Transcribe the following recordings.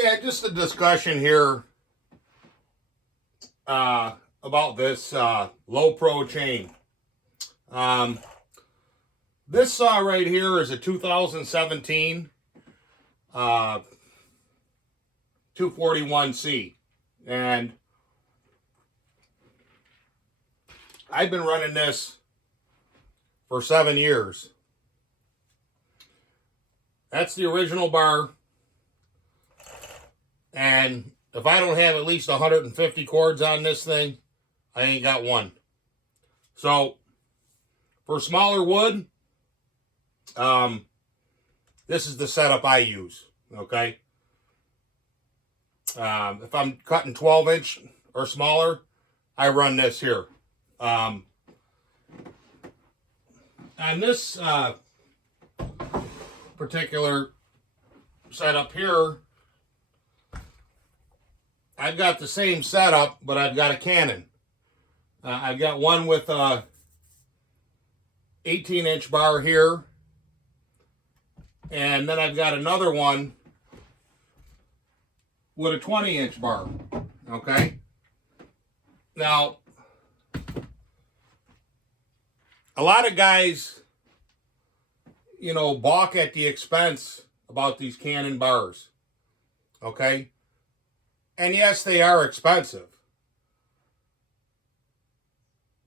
Yeah, just a discussion here about this low pro chain. Um, this saw right here is a 2017 241C, and I've been running this for 7 years. That's the original bar, and if I don't have at least 150 cords on this thing, I ain't got one. So for smaller wood, this is the setup I use. Okay. If I'm cutting 12-inch or smaller, I run this here. On this particular setup here, I've got the same setup, but I've got a Canon. I've got one with a 18-inch bar here, and then I've got another one with a 20-inch bar. Okay. Now, a lot of guys, balk at the expense about these Canon bars. Okay. And yes, they are expensive.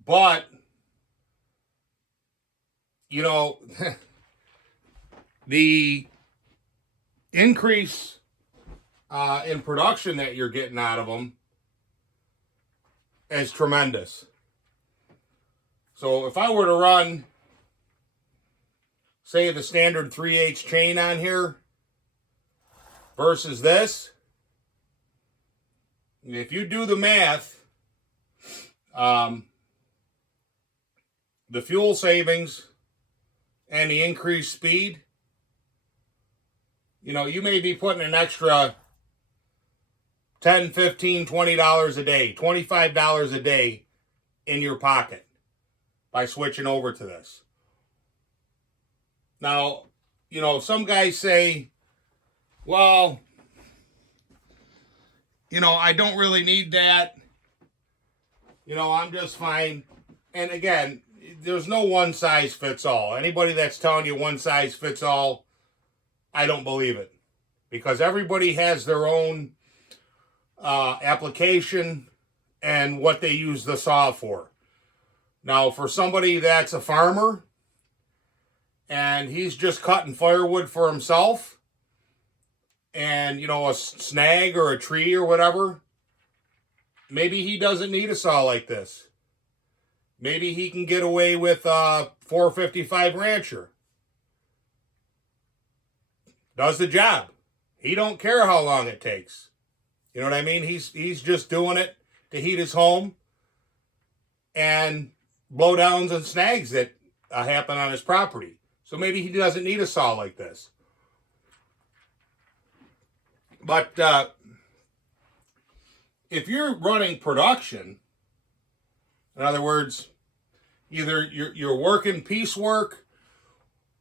But, the increase in production that you're getting out of them is tremendous. So if I were to run, say, the standard 3/8 chain on here versus this, if you do the math, the fuel savings and the increased speed, you may be putting an extra $10, $15, $20 a day, $25 a day in your pocket by switching over to this. Now, some guys say, well, I don't really need that. I'm just fine. And again, there's no one size fits all. Anybody that's telling you one size fits all, I don't believe it. Because everybody has their own application and what they use the saw for. Now, for somebody that's a farmer and he's just cutting firewood for himself, and a snag or a tree or whatever, maybe he doesn't need a saw like this. Maybe he can get away with a 455 Rancher. Does the job. He don't care how long it takes. You know what I mean? He's just doing it to heat his home and blowdowns and snags that happen on his property. So maybe he doesn't need a saw like this. But if you're running production, in other words, either you're working piecework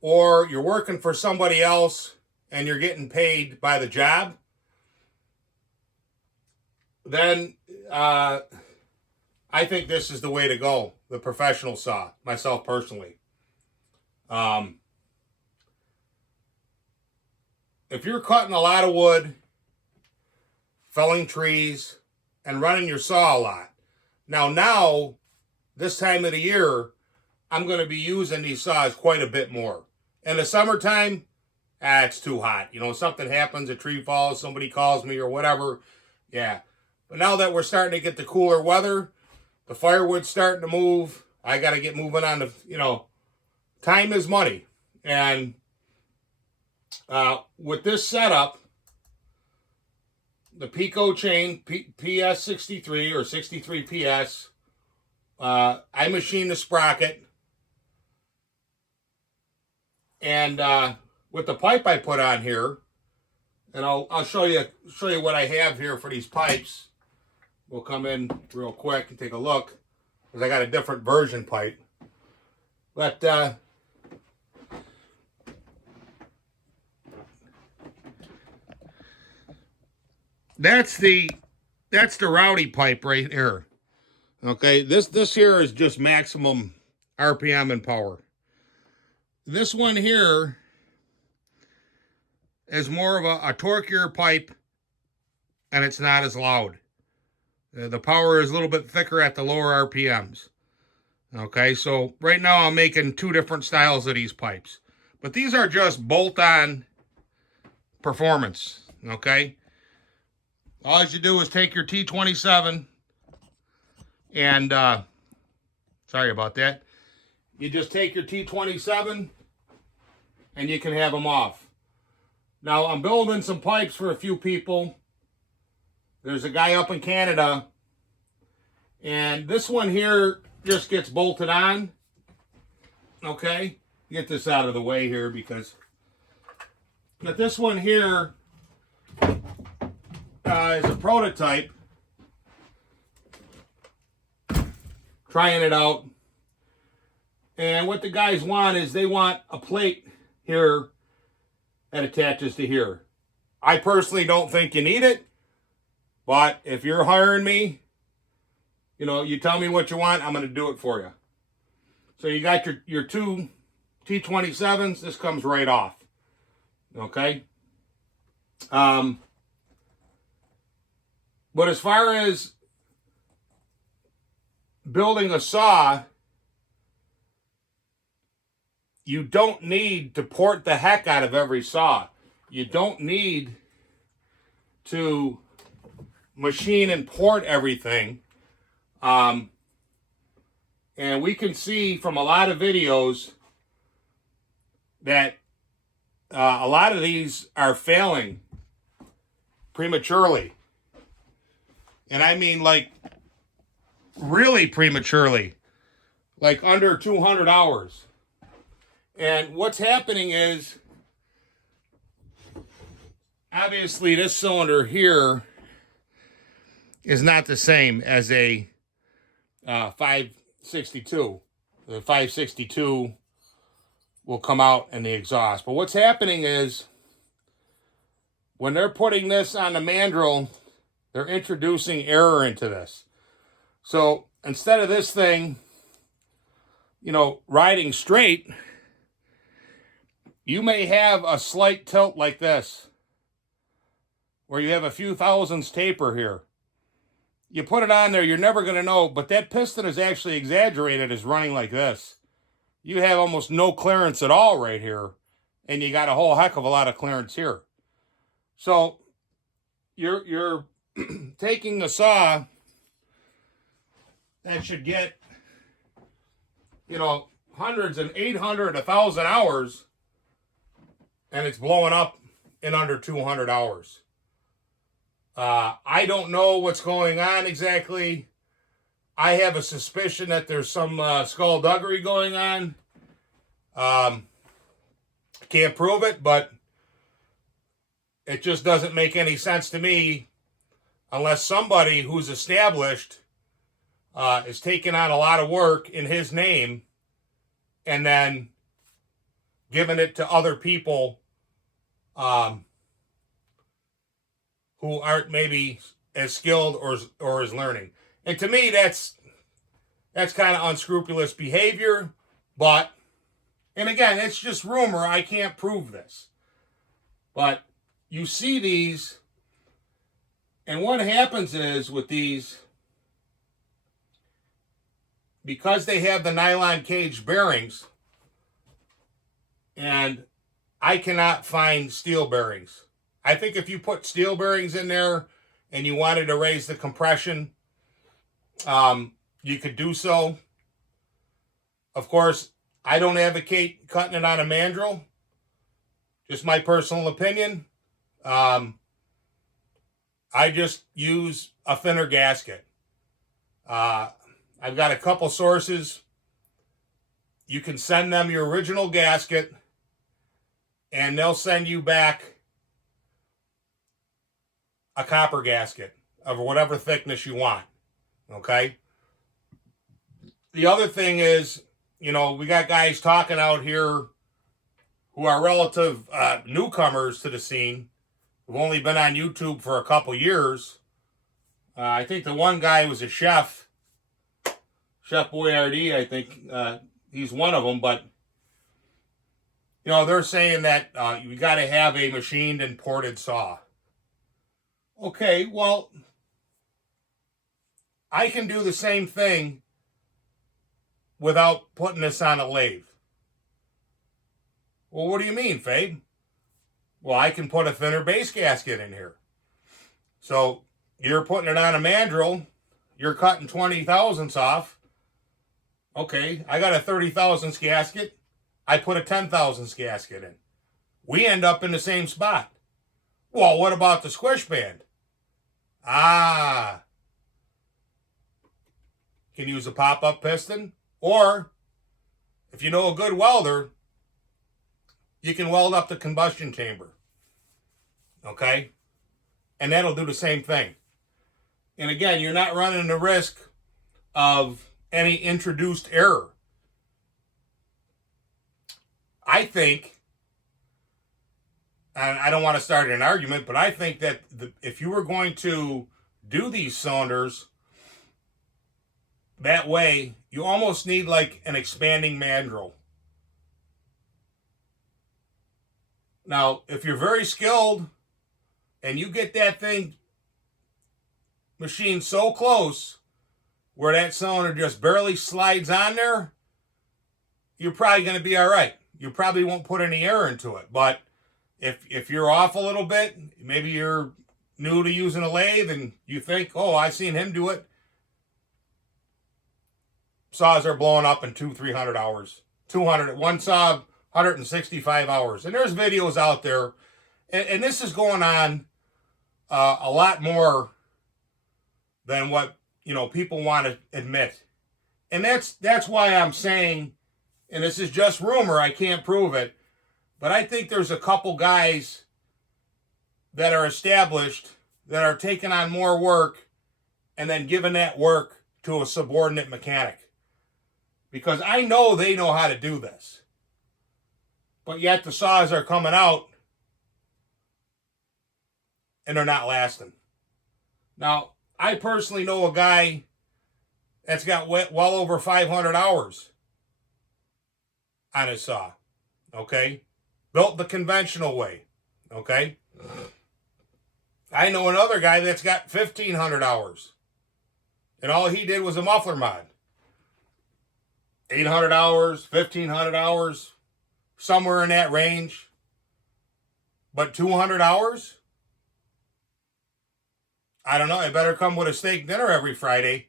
or you're working for somebody else and you're getting paid by the job, then I think this is the way to go, the professional saw, myself personally. If you're cutting a lot of wood, felling trees, and running your saw a lot. Now, this time of the year, I'm going to be using these saws quite a bit more. In the summertime, it's too hot. Something happens, a tree falls, somebody calls me or whatever. Yeah. But now that we're starting to get the cooler weather, the firewood's starting to move, I got to get moving on the, time is money. And with this setup, the Pico chain, PS63 or 63 PS, I machine the sprocket, and with the pipe I put on here, and I'll show you what I have here for these pipes. We'll come in real quick and take a look, because I got a different version pipe. But that's the rowdy pipe right here. Okay, this here is just maximum RPM and power. This one here is more of a torquier pipe, and it's not as loud. The power is a little bit thicker at the lower RPMs. Okay, so right now I'm making two different styles of these pipes. But these are just bolt-on performance, okay? All you do is take your T27 and, sorry about that. You just take your T27 and you can have them off. Now, I'm building some pipes for a few people. There's a guy up in Canada, and this one here just gets bolted on. Okay, get this out of the way here but this one here is a prototype. Trying it out. And what the guys want is they want a plate here that attaches to here. I personally don't think you need it, but if you're hiring me, you know, you tell me what you want, I'm going to do it for you. So you got your two T27s. This comes right off. Okay. But as far as building a saw, you don't need to port the heck out of every saw. You don't need to machine and port everything. And we can see from a lot of videos that a lot of these are failing prematurely. And I mean like really prematurely, like under 200 hours. And what's happening is, obviously this cylinder here is not the same as a 562. The 562 will come out in the exhaust. But what's happening is, when they're putting this on the mandrel, they're introducing error into this. So instead of this thing, you know, riding straight, you may have a slight tilt like this, where you have a few thousandths taper here. You put it on there, you're never going to know, but that piston is actually exaggerated as running like this. You have almost no clearance at all right here, and you got a whole heck of a lot of clearance here. So you're taking the saw that should get, you know, hundreds and 800, 1,000 hours, and it's blowing up in under 200 hours. I don't know what's going on exactly. I have a suspicion that there's some skullduggery going on. Can't prove it, but it just doesn't make any sense to me unless somebody who's established is taking on a lot of work in his name and then giving it to other people who aren't maybe as skilled or as learning. And to me, that's kind of unscrupulous behavior. But, and again, it's just rumor. I can't prove this. But you see these, and what happens is with these, because they have the nylon cage bearings, and I cannot find steel bearings. I think if you put steel bearings in there and you wanted to raise the compression, you could do so. Of course, I don't advocate cutting it on a mandrel. Just my personal opinion. I just use a thinner gasket. I've got a couple sources. You can send them your original gasket, and they'll send you back a copper gasket of whatever thickness you want. Okay? The other thing is, you know, we got guys talking out here who are relative newcomers to the scene, who've only been on YouTube for a couple years. I think the one guy was a chef, Chef Boyardee. I think he's one of them. But you know, they're saying that you got to have a machined and ported saw. Okay, well, I can do the same thing without putting this on a lathe. Well, what do you mean, Fabe? Well, I can put a thinner base gasket in here. So you're putting it on a mandrel, you're cutting 20 thousandths off. Okay, I got a 30 thousandths gasket. I put a 10 thousandths gasket in. We end up in the same spot. Well, what about the squish band? Ah, you can use a pop-up piston, or if you know a good welder, you can weld up the combustion chamber. Okay? And that'll do the same thing. And again, you're not running the risk of any introduced error. I think, and I don't want to start an argument, but I think that if you were going to do these cylinders that way, you almost need like an expanding mandrel. Now, if you're very skilled and you get that thing machined so close where that cylinder just barely slides on there, you're probably going to be all right. You probably won't put any air into it. But if you're off a little bit, maybe you're new to using a lathe and you think, oh, I seen him do it. Saws are blowing up in 200-300 hours. 200, one saw 165 hours. And there's videos out there. And this is going on a lot more than what, you know, people want to admit. And that's why I'm saying, and this is just rumor, I can't prove it, but I think there's a couple guys that are established that are taking on more work and then giving that work to a subordinate mechanic. Because I know they know how to do this. But yet the saws are coming out and they're not lasting. Now, I personally know a guy that's got well over 500 hours on his saw. Okay? Built the conventional way. Okay? I know another guy that's got 1,500 hours. And all he did was a muffler mod. 800 hours, 1,500 hours, somewhere in that range. But 200 hours? I don't know. It better come with a steak dinner every Friday.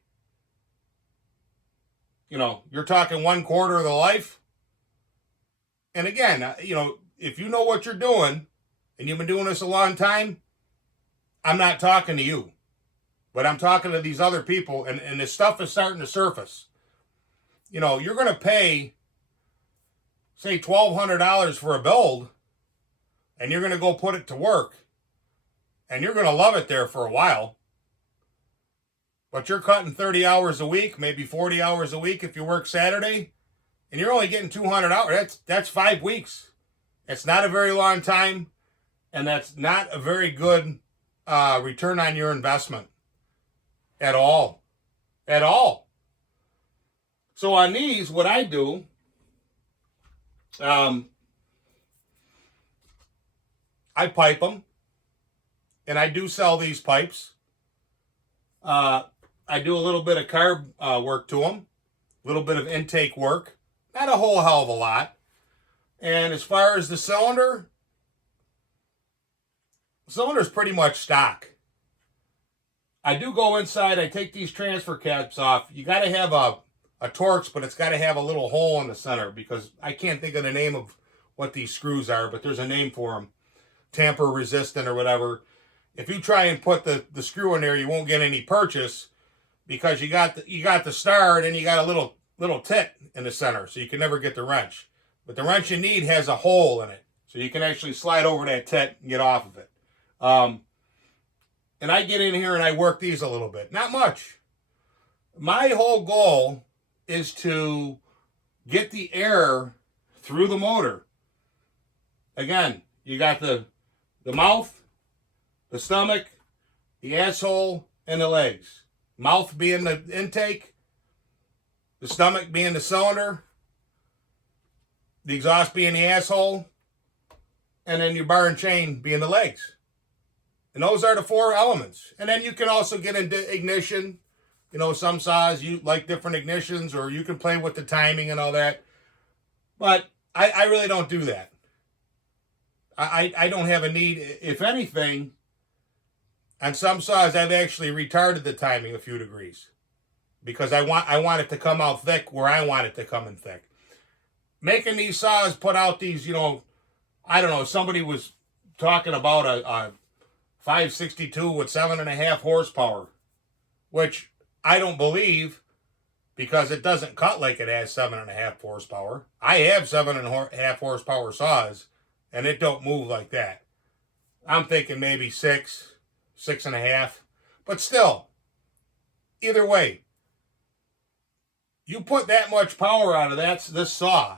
You know, you're talking 1/4 of the life. And again, you know, if you know what you're doing and you've been doing this a long time, I'm not talking to you. But I'm talking to these other people, and this stuff is starting to surface. You know, you're going to pay, say, $1,200 for a build, and you're going to go put it to work, and you're going to love it there for a while. But you're cutting 30 hours a week, maybe 40 hours a week if you work Saturday, and you're only getting 200 hours. That's 5 weeks. It's not a very long time, and that's not a very good return on your investment at all. At all. So on these, what I do, I pipe them, and I do sell these pipes. I do a little bit of carb work to them, a little bit of intake work, not a whole hell of a lot. And as far as the cylinder's pretty much stock. I do go inside, I take these transfer caps off. You got to have a Torx, but it's got to have a little hole in the center because I can't think of the name of what these screws are, but there's a name for them. Tamper resistant or whatever. If you try and put the screw in there, you won't get any purchase because you got the star and then you got a little tit in the center, so you can never get the wrench. But the wrench you need has a hole in it, so you can actually slide over that tit and get off of it. And I get in here and I work these a little bit. Not much. My whole goal is to get the air through the motor. Again, you got the mouth, the stomach, the asshole, and the legs. Mouth being the intake, the stomach being the cylinder, the exhaust being the asshole, and then your bar and chain being the legs. And those are the 4 elements. And then you can also get into ignition. You know, some saws, you like different ignitions, or you can play with the timing and all that. But I really don't do that. I don't have a need. If anything, on some saws, I've actually retarded the timing a few degrees. Because I want it to come out thick where I want it to come in thick. Making these saws put out these, you know, I don't know, somebody was talking about a 562 with 7.5 horsepower, which I don't believe, because it doesn't cut like it has 7.5 horsepower. I have 7.5 horsepower saws, and it don't move like that. I'm thinking maybe 6.5, but still, either way, you put that much power out of this saw,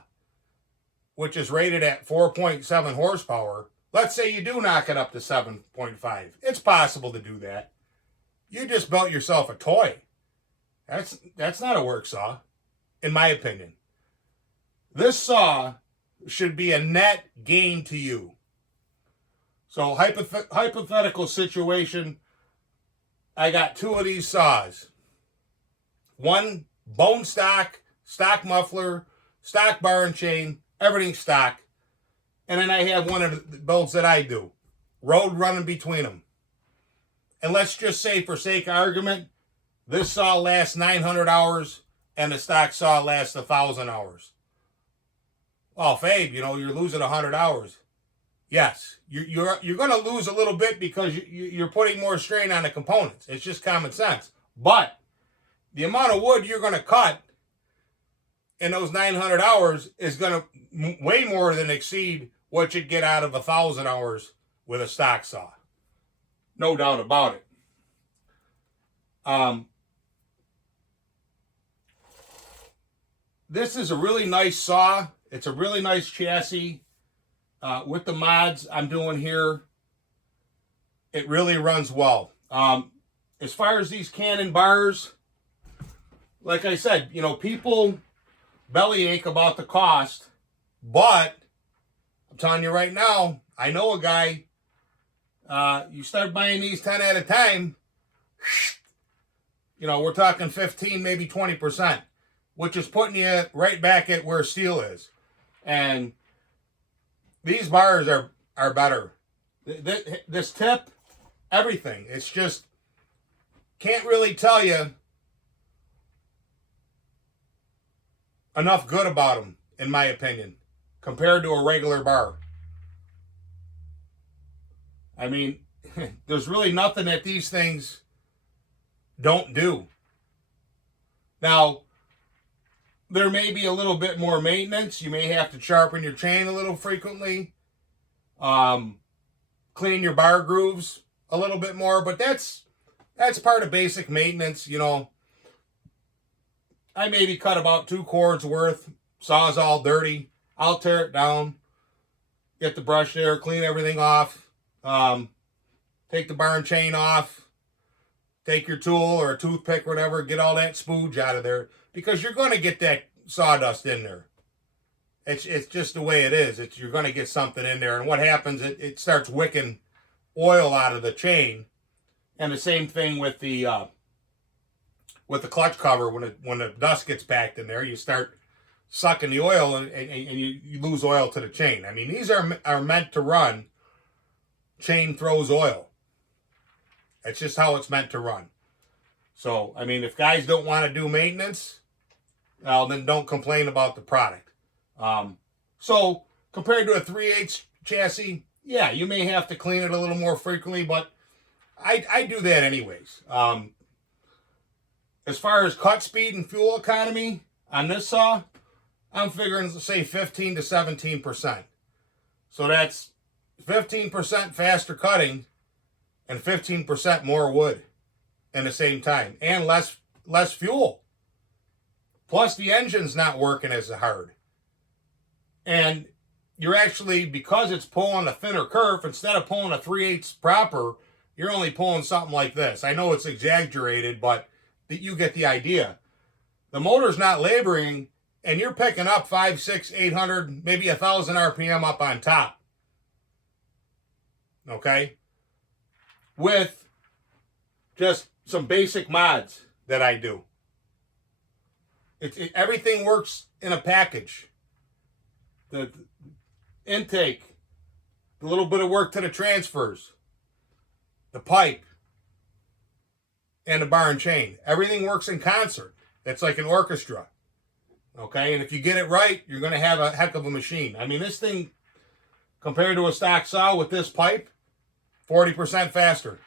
which is rated at 4.7 horsepower. Let's say you do knock it up to 7.5. It's possible to do that. You just built yourself a toy. That's not a work saw, in my opinion. This saw should be a net gain to you. So hypothetical situation, I got 2 of these saws. One bone stock muffler, stock bar and chain, everything stock. And then I have one of the builds that I do. Road running between them. And let's just say, for sake of argument, this saw lasts 900 hours and the stock saw lasts 1,000 hours. Well, Fabe, you know, you're losing 100 hours. Yes, you're going to lose a little bit because you're putting more strain on the components. It's just common sense. But the amount of wood you're going to cut in those 900 hours is going to way more than exceed what you'd get out of 1,000 hours with a stock saw. No doubt about it. This is a really nice saw. It's a really nice chassis. With the mods I'm doing here, it really runs well. As far as these Cannon bars, like I said, you know, people bellyache about the cost, but I'm telling you right now, I know a guy, you start buying these 10 at a time, you know, we're talking 15, maybe 20%, which is putting you right back at where steel is. And these bars are better. This tip, everything. It's just, can't really tell you enough good about them, in my opinion, compared to a regular bar. I mean, there's really nothing that these things don't do. Now, there may be a little bit more maintenance. You may have to sharpen your chain a little frequently. Clean your bar grooves a little bit more, but that's part of basic maintenance. You know, I maybe cut about 2 cords worth. Saw's all dirty. I'll tear it down. Get the brush there, clean everything off. Take the bar and chain off. Take your tool or a toothpick or whatever, get all that spooge out of there, because you're going to get that sawdust in there. It's just the way it is. You're going to get something in there, and what happens, it starts wicking oil out of the chain. And the same thing with the clutch cover. When the dust gets packed in there, you start sucking the oil, and you lose oil to the chain. I mean, these are meant to run. Chain throws oil. That's just how it's meant to run. So, I mean, if guys don't want to do maintenance, well, then don't complain about the product. So, compared to a 3/8 chassis, yeah, you may have to clean it a little more frequently, but I do that anyways. As far as cut speed and fuel economy on this saw, I'm figuring, say, 15 to 17%. So that's 15% faster cutting and 15% more wood in the same time, and less fuel. Plus the engine's not working as hard. And you're actually, because it's pulling a thinner kerf, instead of pulling a 3/8 proper, you're only pulling something like this. I know it's exaggerated, but you get the idea. The motor's not laboring, and you're picking up 5, 6, 800, maybe 1,000 RPM up on top. Okay? With just some basic mods that I do. Everything works in a package. The intake, the little bit of work to the transfers, the pipe, and the bar and chain. Everything works in concert. It's like an orchestra. Okay? And if you get it right, you're going to have a heck of a machine. I mean, this thing, compared to a stock saw with this pipe, 40% faster.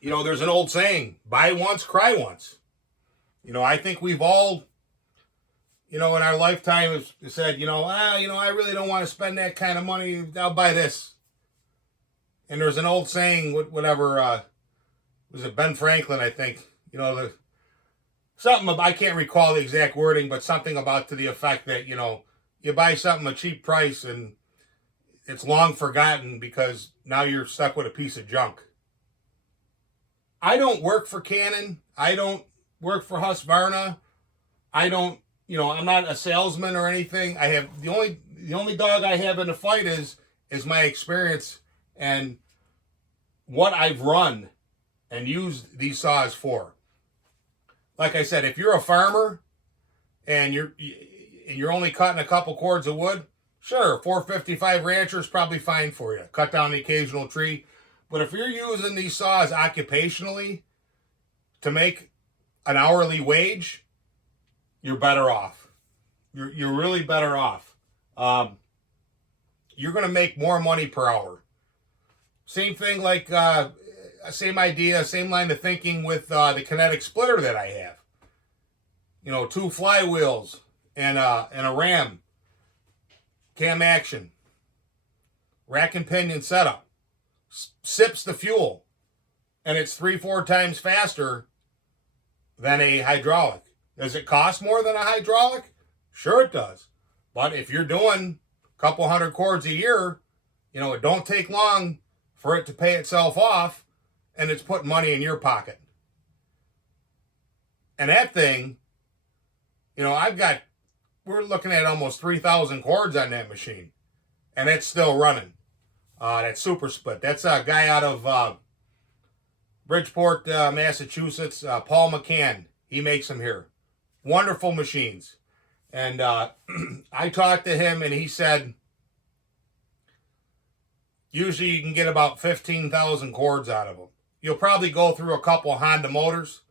There's an old saying, buy once, cry once. I think we've all, in our lifetime have said, I really don't want to spend that kind of money. I'll buy this. And there's an old saying, whatever, was it Ben Franklin, I think, something, I can't recall the exact wording, but something about to the effect that, you buy something a cheap price and it's long forgotten because now you're stuck with a piece of junk. I don't work for Canon. I don't work for Husqvarna. I don't, I'm not a salesman or anything. I have the only dog I have in the fight is my experience and what I've run and used these saws for. Like I said, if you're a farmer and you're only cutting a couple cords of wood, sure, 455 Rancher is probably fine for you. Cut down the occasional tree. But if you're using these saws occupationally to make an hourly wage, you're better off. You're really better off. You're going to make more money per hour. Same thing, like same idea, same line of thinking with the kinetic splitter that I have. 2 flywheels and a ram, cam action, rack and pinion setup. Sips the fuel, and it's 3-4 times faster than a hydraulic. Does it cost more than a hydraulic? Sure it does. But if you're doing a couple hundred cords a year, it don't take long for it to pay itself off, and it's putting money in your pocket. And that thing, we're looking at almost 3,000 cords on that machine, and it's still running. That Super Split. That's a guy out of Bridgeport, Massachusetts, Paul McCann. He makes them here. Wonderful machines. And I talked to him, and he said, usually you can get about 15,000 cords out of them. You'll probably go through a couple Honda motors.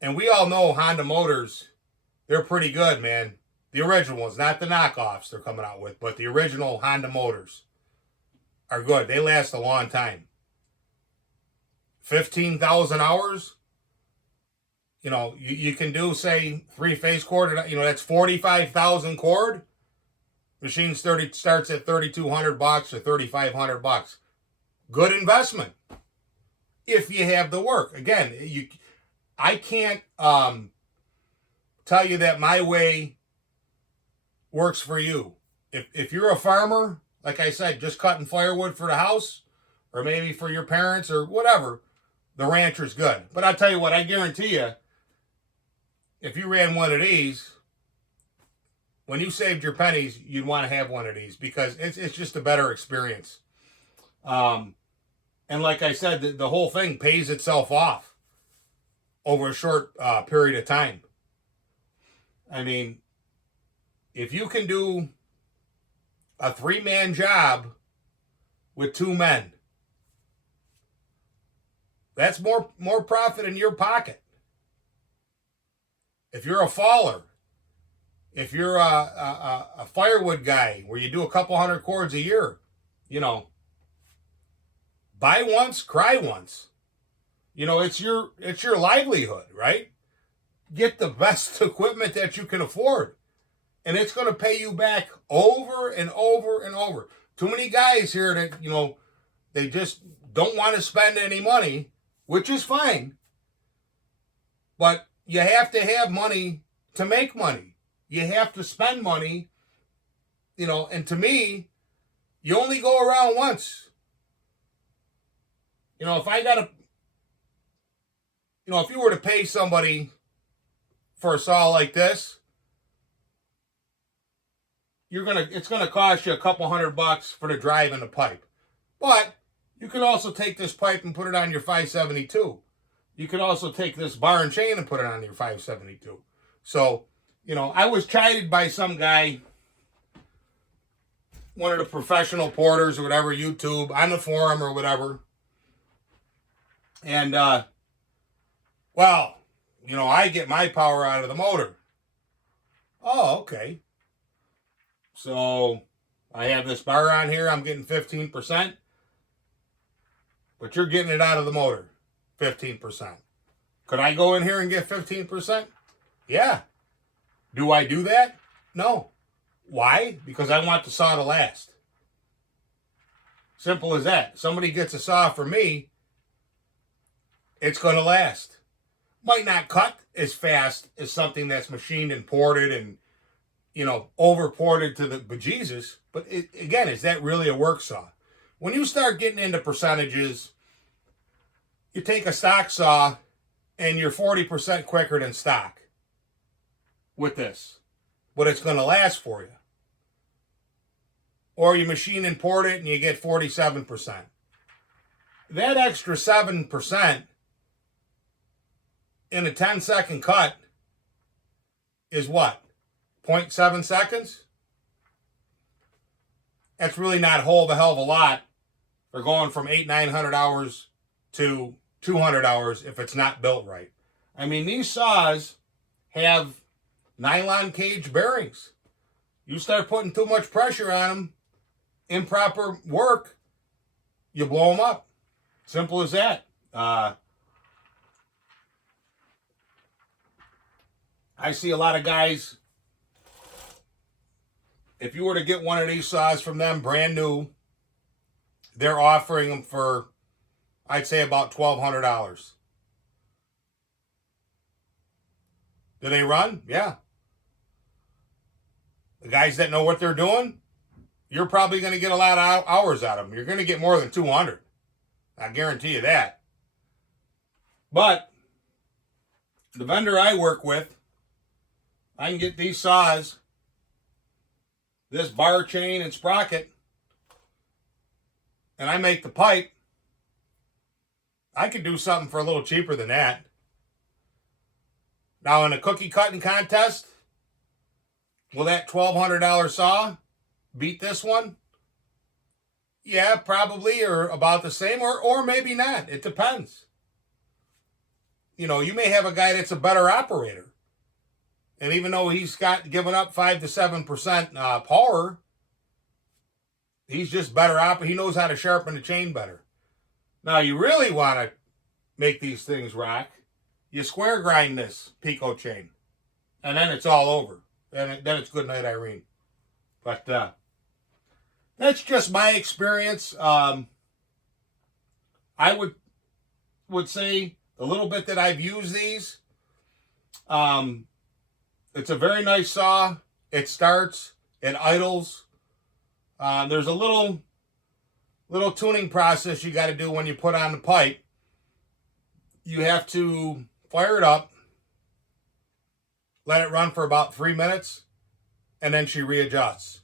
And we all know Honda motors, they're pretty good, man. The original ones, not the knockoffs they're coming out with, but the original Honda motors are good. They last a long time. 15,000 hours, you can do, say, 3-phase cord, that's 45,000 cord. Machine starts at $3,200 or $3,500. Good investment if you have the work. Again, I can't tell you that my way works for you. If you're a farmer, like I said, just cutting firewood for the house or maybe for your parents or whatever, the Rancher's good. But I'll tell you what, I guarantee you, if you ran one of these, when you saved your pennies, you'd want to have one of these because it's just a better experience. And like I said, the whole thing pays itself off over a short period of time. I mean, if you can do a 3-man job with 2 men, that's more profit in your pocket. If you're a faller, if you're a firewood guy where you do a couple hundred cords a year, buy once, cry once. It's your livelihood, right? Get the best equipment that you can afford. And it's going to pay you back over and over and over. Too many guys here that, they just don't want to spend any money, which is fine. But you have to have money to make money. You have to spend money, and to me, You only go around once. You know, if you were to pay somebody for a saw like this, it's gonna cost you a couple $100 for the drive and the pipe. But you can also take this pipe and put it on your 572. You can also take this bar and chain and put it on your 572. So, I was chided by some guy, one of the professional porters or whatever, YouTube, on the forum or whatever. And, I get my power out of the motor. Oh, okay. So I have this bar on here. I'm getting 15%. But you're getting it out of the motor, 15%. Could I go in here and get 15%? Yeah. Do I do that? No. Why? Because I want the saw to last. Simple as that. Somebody gets a saw from me, it's going to last. Might not cut as fast as something that's machined and ported and, over ported to the bejesus. But again, is that really a work saw? When you start getting into percentages, you take a stock saw and you're 40% quicker than stock with this. But it's going to last for you. Or you machine and port it and you get 47%. That extra 7% in a 10-second cut is what? 0.7 seconds? That's really not a hell of a lot for going from 900 hours to 200 hours if it's not built right. I mean, these saws have nylon cage bearings. You start putting too much pressure on them, improper work, you blow them up. Simple as that. I see a lot of guys, if you were to get one of these saws from them brand new, they're offering them for, I'd say, about $1,200. Do they run? Yeah. The guys that know what they're doing, you're probably going to get a lot of hours out of them. You're going to get more than 200. I guarantee you that. But the vendor I work with, I can get these saws, this bar, chain, and sprocket, and I make the pipe. I could do something for a little cheaper than that. Now, in a cookie cutting contest, will that $1,200 saw beat this one? Yeah, probably, or about the same, or maybe not. It depends. You may have a guy that's a better operator. And even though he's given up 5 to 7% power, he's just better he knows how to sharpen the chain better. Now, you really want to make these things rock, you square grind this Pico chain. And then it's all over. Then it's good night, Irene. But that's just my experience. I would say the little bit that I've used these, it's a very nice saw. It starts, it idles. There's a little tuning process you got to do when you put on the pipe. You have to fire it up, let it run for about 3 minutes, and then she readjusts.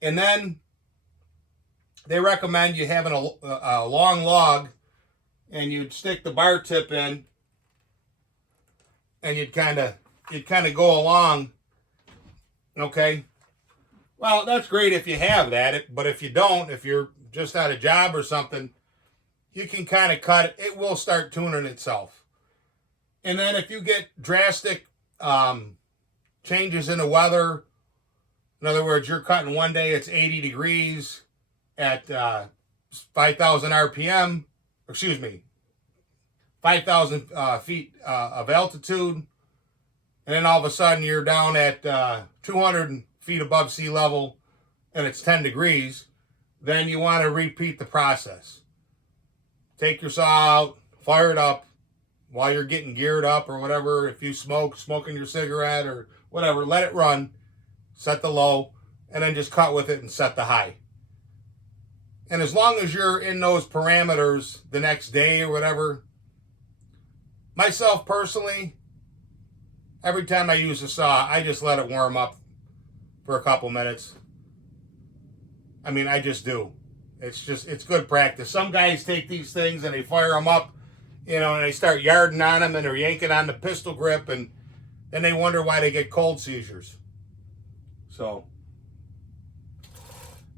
And then they recommend you having a long log, and you'd stick the bar tip in, and you'd kind of go along. Okay. Well, that's great if you have that, but if you don't, if you're just at a job or something, you can kind of cut it. It will start tuning itself. And then if you get drastic changes in the weather, in other words, you're cutting one day, it's 80 degrees at 5,000 RPM, 5,000 feet of altitude, and then all of a sudden you're down at 200 feet above sea level and it's 10 degrees, then you want to repeat the process. Take your saw out, fire it up while you're getting geared up or whatever. If you smoking your cigarette or whatever, let it run, set the low, and then just cut with it and set the high. And as long as you're in those parameters the next day or whatever, myself personally, every time I use a saw, I just let it warm up for a couple minutes. I mean, I just do. It's good practice. Some guys take these things and they fire them up, and they start yarding on them and they're yanking on the pistol grip, and then they wonder why they get cold seizures. So,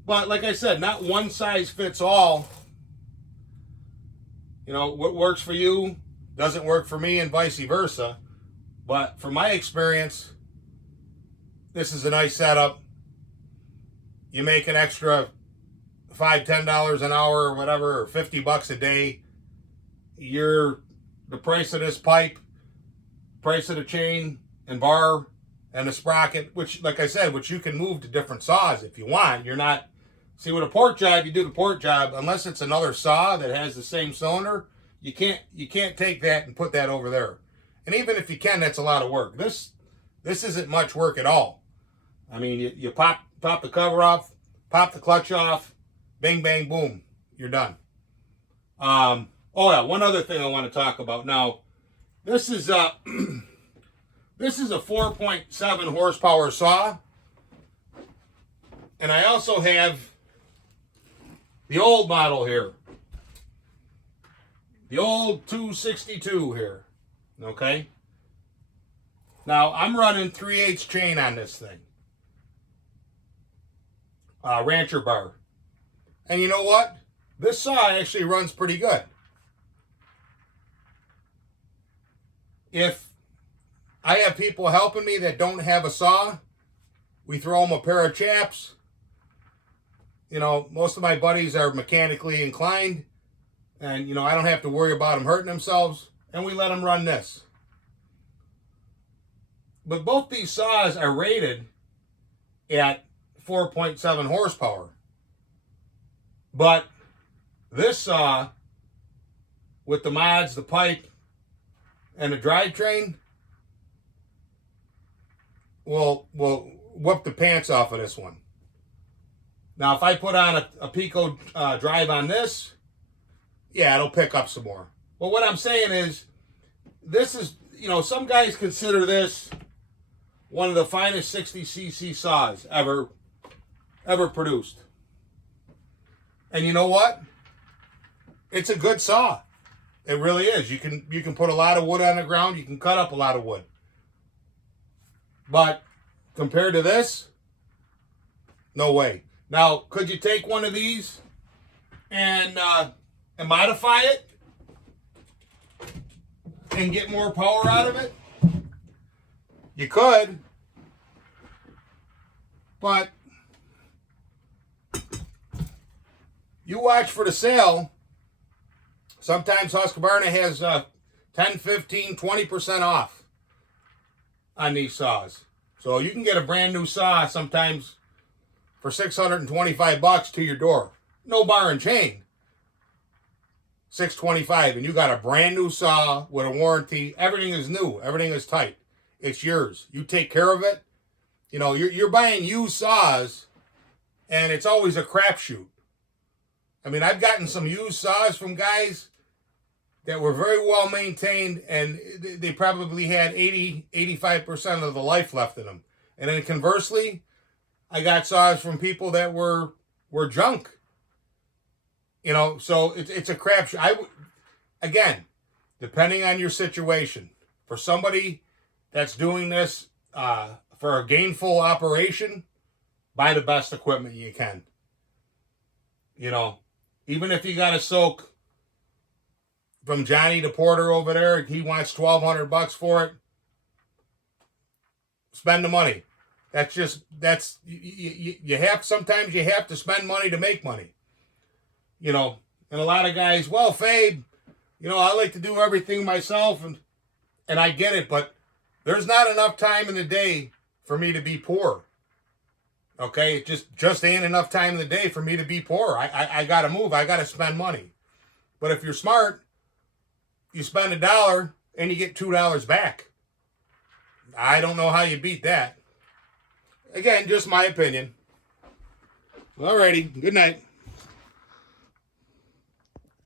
but like I said, not one size fits all. What works for you doesn't work for me and vice versa. But from my experience, this is a nice setup. You make an extra $5, $10 an hour or whatever, or $50 a day. The price of this pipe, price of the chain and bar and the sprocket, which, like I said, which you can move to different saws if you want. You're not, see, with a port job, you do the port job, unless it's another saw that has the same cylinder, you can't take that and put that over there. And even if you can, that's a lot of work. This isn't much work at all. I mean, you pop the cover off, pop the clutch off, bang, bang, boom, you're done. Oh yeah, one other thing I want to talk about. Now, this is a 4.7 horsepower saw. And I also have the old model here. The old 262 here. Okay? Now, I'm running 3/8 chain on this thing. Rancher bar. And you know what? This saw actually runs pretty good. If I have people helping me that don't have a saw, we throw them a pair of chaps. Most of my buddies are mechanically inclined, and I don't have to worry about them hurting themselves, and we let them run this. But both these saws are rated at 4.7 horsepower. But this saw, with the mods, the pipe, and the drivetrain, will whoop the pants off of this one. Now, if I put on a Pico drive on this, yeah, it'll pick up some more. But what I'm saying is, this is, some guys consider this one of the finest 60cc saws ever produced. And you know what? It's a good saw. It really is. You can put a lot of wood on the ground. You can cut up a lot of wood. But compared to this, no way. Now, could you take one of these and modify it and get more power out of it? You could, but you watch for the sale. Sometimes Husqvarna has 10, 15, 20% off on these saws. So you can get a brand new saw sometimes for $625 to your door. No bar and chain. $625, and you got a brand new saw with a warranty. Everything is new. Everything is tight. It's yours. You take care of it. You're buying used saws, and it's always a crapshoot. I mean, I've gotten some used saws from guys that were very well maintained, and they probably had 85% of the life left in them. And then conversely, I got saws from people that were junk. So it's a crapshoot. Again, depending on your situation, for somebody that's doing this for a gainful operation, buy the best equipment you can. Even if you got to soak from Johnny the Porter over there, he wants $1,200 for it. Spend the money. Sometimes you have to spend money to make money. And a lot of guys, well, Fabe, I like to do everything myself, and I get it, but there's not enough time in the day for me to be poor. Okay, it just ain't enough time in the day for me to be poor. I got to move. I got to spend money. But if you're smart, you spend $1 and you get $2 back. I don't know how you beat that. Again, just my opinion. Alrighty, good night.